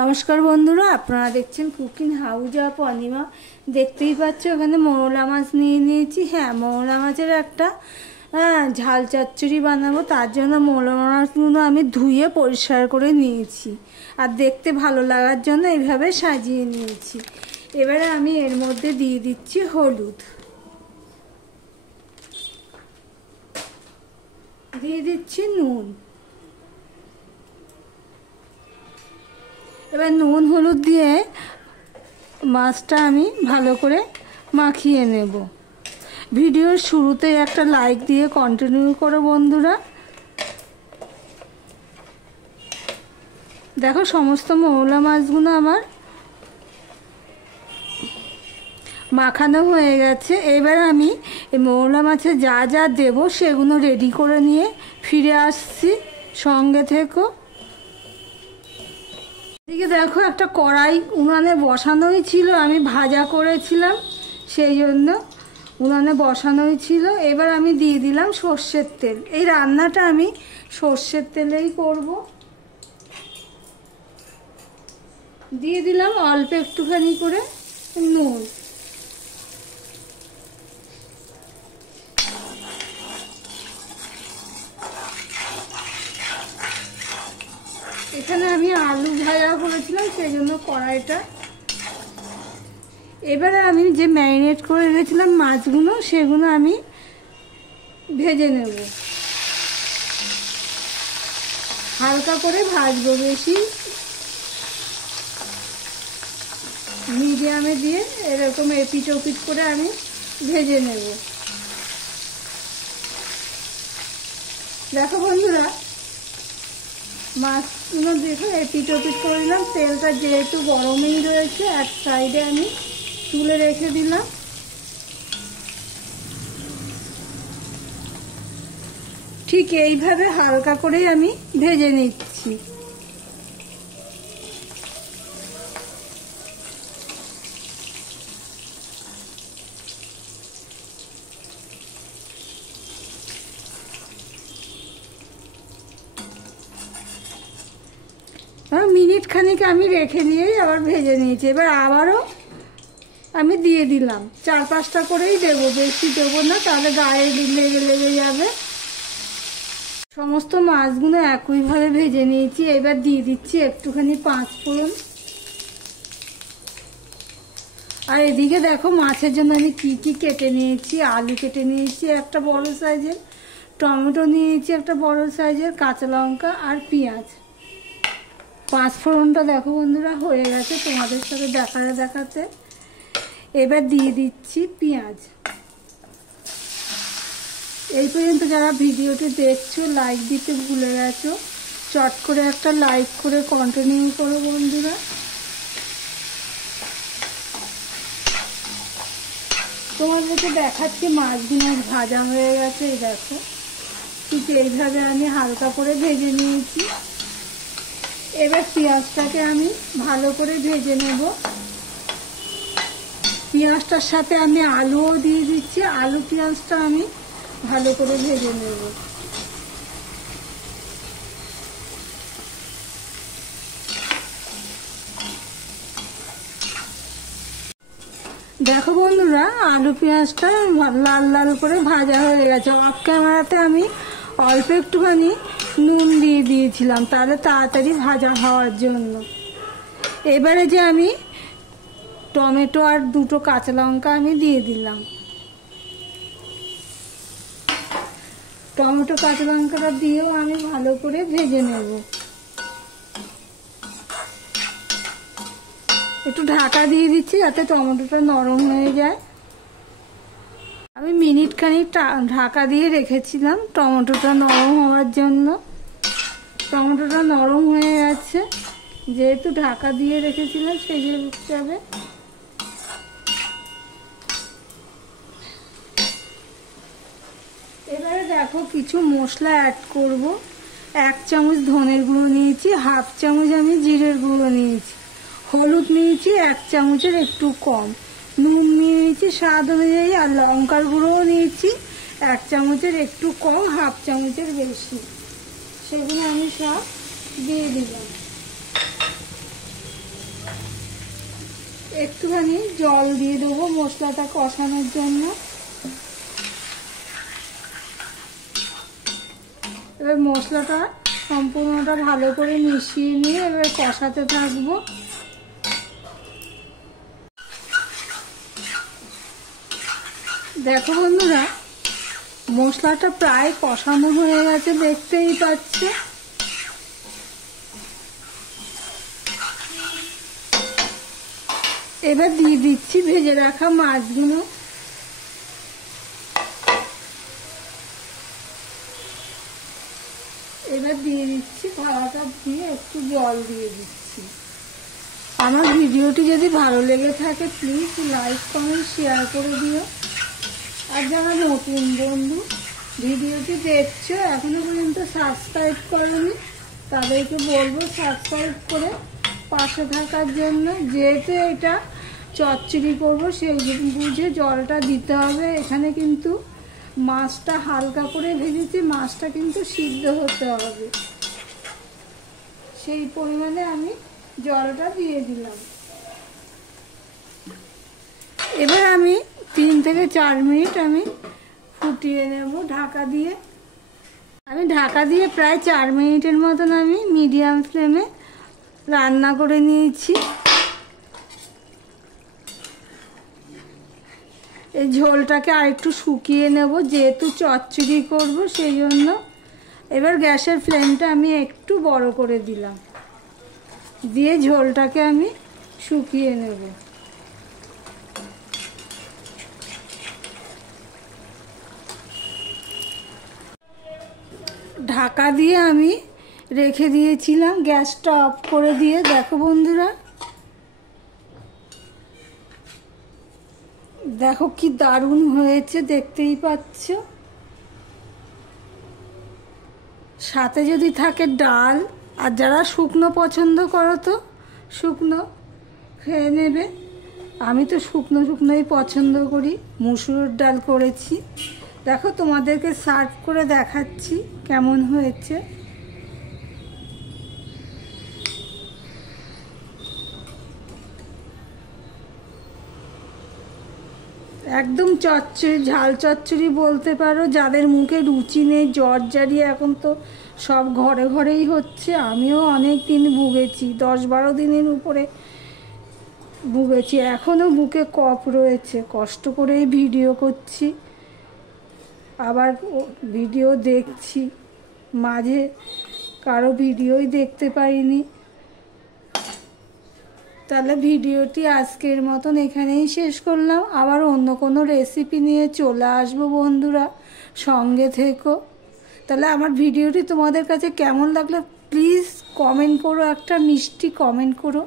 নমস্কার বন্ধুরা, আপনারা দেখছেন কুকিং হাউস অফ অনিমা। দেখতেই পাচ্ছ এখানে মৌরলা মাছ নিয়ে নিয়েছি। হ্যাঁ, মৌরলা মাছের একটা ঝাল চচ্চড়ি বানাবো। তার জন্য মৌরলা মাছগুলো আমি ধুয়ে পরিষ্কার করে নিয়েছি আর দেখতে ভালো লাগার জন্য এইভাবে সাজিয়ে নিয়েছি। এবারে আমি এর মধ্যে দিয়ে দিচ্ছি হলুদ, দিয়ে দিচ্ছি নুন। এবার নুন হলুদ দিয়ে মাছটা আমি ভালো করে মাখিয়ে নেব। ভিডিওর শুরুতে একটা লাইক দিয়ে কন্টিনিউ করো বন্ধুরা। দেখো সমস্ত মৌরলা মাছগুলো আমার মাখানো হয়ে গেছে। এবার আমি এই মৌরলা মাছে যা যা দেব সেগুলো রেডি করে নিয়ে ফিরে আসছি, সঙ্গে থেকো। এদিকে দেখো একটা কড়াই উনানে বসানোই ছিল, আমি ভাজা করেছিলাম সেই জন্য উনানে বসানোই ছিল। এবার আমি দিয়ে দিলাম সর্ষের তেল। এই রান্নাটা আমি সর্ষের তেলেই করব। দিয়ে দিলাম অল্প একটুখানি করে নুন। এখানে আমি আলু ভাজা করেছিলাম সেই জন্য কড়াইটা। এবারে আমি যে ম্যারিনেট করে রেখেছিলাম মাছগুলো সেগুলো আমি ভেজে নেব। হালকা করে ভাজবো, বেশি মিডিয়ামে দিয়ে এরকম এপিট ওপিট করে আমি ভেজে নেব। দেখো বন্ধুরা, মাছগুলো দেখো এপিট ওপিট করে দিলাম। তেলটা যেহেতু গরমই রয়েছে এক সাইডে আমি তুলে রেখে দিলাম। ঠিক এইভাবে হালকা করেই আমি ভেজে নিচ্ছি। মিনিট খানিক আমি রেখে দিয়েই আবার ভেজে নিয়েছি। এবার আবারও আমি দিয়ে দিলাম, 4-5টা করেই দেবো, বেশি দেবো না, তাহলে গায়ে লেগে লেগে যাবে। সমস্ত মাছগুলো একইভাবে ভেজে নিয়েছি। এবার দিয়ে দিচ্ছি একটুখানি 5 ফোড়ন। আর এদিকে দেখো মাছের জন্য আমি কি কি কেটে নিয়েছি। আলু কেটে নিয়েছি একটা বড় সাইজের, টমেটো নিয়েছি একটা বড় সাইজের, কাঁচা লঙ্কা আর পেঁয়াজ। 5 ফোড়নটা দেখো বন্ধুরা হয়ে গেছে তোমাদের সাথে দেখাতে। এবার দিয়ে দিচ্ছি পেঁয়াজ। এই পর্যন্ত যারা ভিডিওটি দেখছো লাইক দিতে ভুলে গেছো, চট করে একটা লাইক করে কন্টিনিউ করো বন্ধুরা। তোমাদেরকে দেখাচ্ছি মাছগুলো ভাজা হয়ে গেছে। এই দেখো ঠিক এইভাবে আমি হালকা করে ভেজে নিয়েছি। এবার পেঁয়াজটাকে আমি ভালো করে ভেজে নেব। পেঁয়াজটার সাথে আমি আলুও দিয়ে দিচ্ছি। আলু পেঁয়াজটা আমি ভালো করে ভেজে নেব। দেখো বন্ধুরা, আলু পেঁয়াজটা লাল লাল করে ভাজা হয়ে গেছে। অফ ক্যামেরাতে আমি অল্প একটুখানি নুন দিয়ে দিয়েছিলাম, তাহলে তাড়াতাড়ি ভাজা হওয়ার জন্য। এবারে যে আমি টমেটো আর 2টো কাঁচা লঙ্কা আমি দিয়ে দিলাম। টমেটো কাঁচা লঙ্কাটা দিয়েও আমি ভালো করে ভেজে নেব। একটু ঢাকা দিয়ে দিচ্ছি যাতে টমেটোটা নরম হয়ে যায়। আমি মিনিট খানিক ঢাকা দিয়ে রেখেছিলাম টমেটোটা নরম হওয়ার জন্য। টমেটোটা নরম হয়ে গেছে, যেহেতু ঢাকা দিয়ে রেখেছিলাম সেই হিসাবে। এবারে দেখো কিছু মশলা অ্যাড করব। 1 চামচ ধনের গুঁড়ো নিয়েছি, 1/2 চামচ আমি জিরের গুঁড়ো নিয়েছি, হলুদ নিয়েছি 1 চামচের একটু কম, নুন নিয়েছি স্বাদ অনুযায়ী, আর লঙ্কার গুঁড়োও নিয়েছি 1 চামচের একটু কম, 1/2 চামচের বেশি। সেগুলো আমি সব দিয়ে দিলাম। একটুখানি জল দিয়ে দেবো মশলাটা কষানোর জন্য। এবার মশলাটা সম্পূর্ণটা ভালো করে মিশিয়ে নিয়ে এবার কষাতে থাকবো। দেখো বন্ধুরা, মশলাটা প্রায় কষানো হয়ে গেছে, দেখতেই পাচ্ছ। এবার দিয়ে দিচ্ছি ভেজে রাখা মাছগুলো। এবার দিয়ে দিচ্ছি থালাটা দিয়ে একটু জল দিয়ে দিচ্ছি। আমার ভিডিওটি যদি ভালো লেগে থাকে প্লিজ লাইক কমেন্ট শেয়ার করে দিও। আর যারা নতুন বন্ধু ভিডিওটি দেখছো এখনো পর্যন্ত সাবস্ক্রাইব করোনি তাদেরকে বলবো সাবস্ক্রাইব করে পাশে থাকার জন্য। যেহেতু এটা চচ্চড়ি করবো সেই বুঝে জলটা দিতে হবে। এখানে কিন্তু মাছটা হালকা করে ভেজেছি, মাছটা কিন্তু সিদ্ধ হতে হবে, সেই পরিমাণে আমি জলটা দিয়ে দিলাম। এবার আমি 3 থেকে 4 মিনিট আমি ফুটিয়ে নেব ঢাকা দিয়ে। আমি ঢাকা দিয়ে প্রায় 4 মিনিটের মতন আমি মিডিয়াম ফ্লেমে রান্না করে নিয়েছি। এই ঝোলটাকে আরেকটু শুকিয়ে নেব, যেহেতু চচ্চড়ি করব সেই জন্য। এবার গ্যাসের ফ্লেমটা আমি একটু বড় করে দিলাম, দিয়ে ঝোলটাকে আমি শুকিয়ে নেব। ঢাকা দিয়ে আমি রেখে দিয়েছিলাম, গ্যাসটা অফ করে দিয়ে। দেখো বন্ধুরা, দেখো কি দারুণ হয়েছে, দেখতেই পাচ্ছ। সাথে যদি থাকে ডাল, আর যারা শুকনো পছন্দ করো তো শুকনো খেয়ে নেবে। আমি তো শুকনোই পছন্দ করি, মুসুর ডাল করেছি। দেখো তোমাদেরকে সার্ভ করে দেখাচ্ছি কেমন হয়েছে। একদম চচ্চড়ি, ঝাল চচ্চড়ি বলতে পারো। যাদের মুখে রুচি নেই, জ্বর জ্বারিয়ে এখন তো সব ঘরে ঘরেই হচ্ছে। আমিও অনেক দিন ভুগেছি, 10-12 দিনের উপরে ভুগেছি, এখনও বুকে কফ রয়েছে। কষ্ট করেই ভিডিও করছি, আবার ভিডিও দেখছি, মাঝে কারো ভিডিওই দেখতে পাইনি। তাহলে ভিডিওটি আজকের মতন এখানেই শেষ করলাম। আবার অন্য কোনো রেসিপি নিয়ে চলে আসবো বন্ধুরা, সঙ্গে থেকো। তাহলে আমার ভিডিওটি তোমাদের কাছে কেমন লাগলো প্লিজ কমেন্ট করো, একটা মিষ্টি কমেন্ট করো।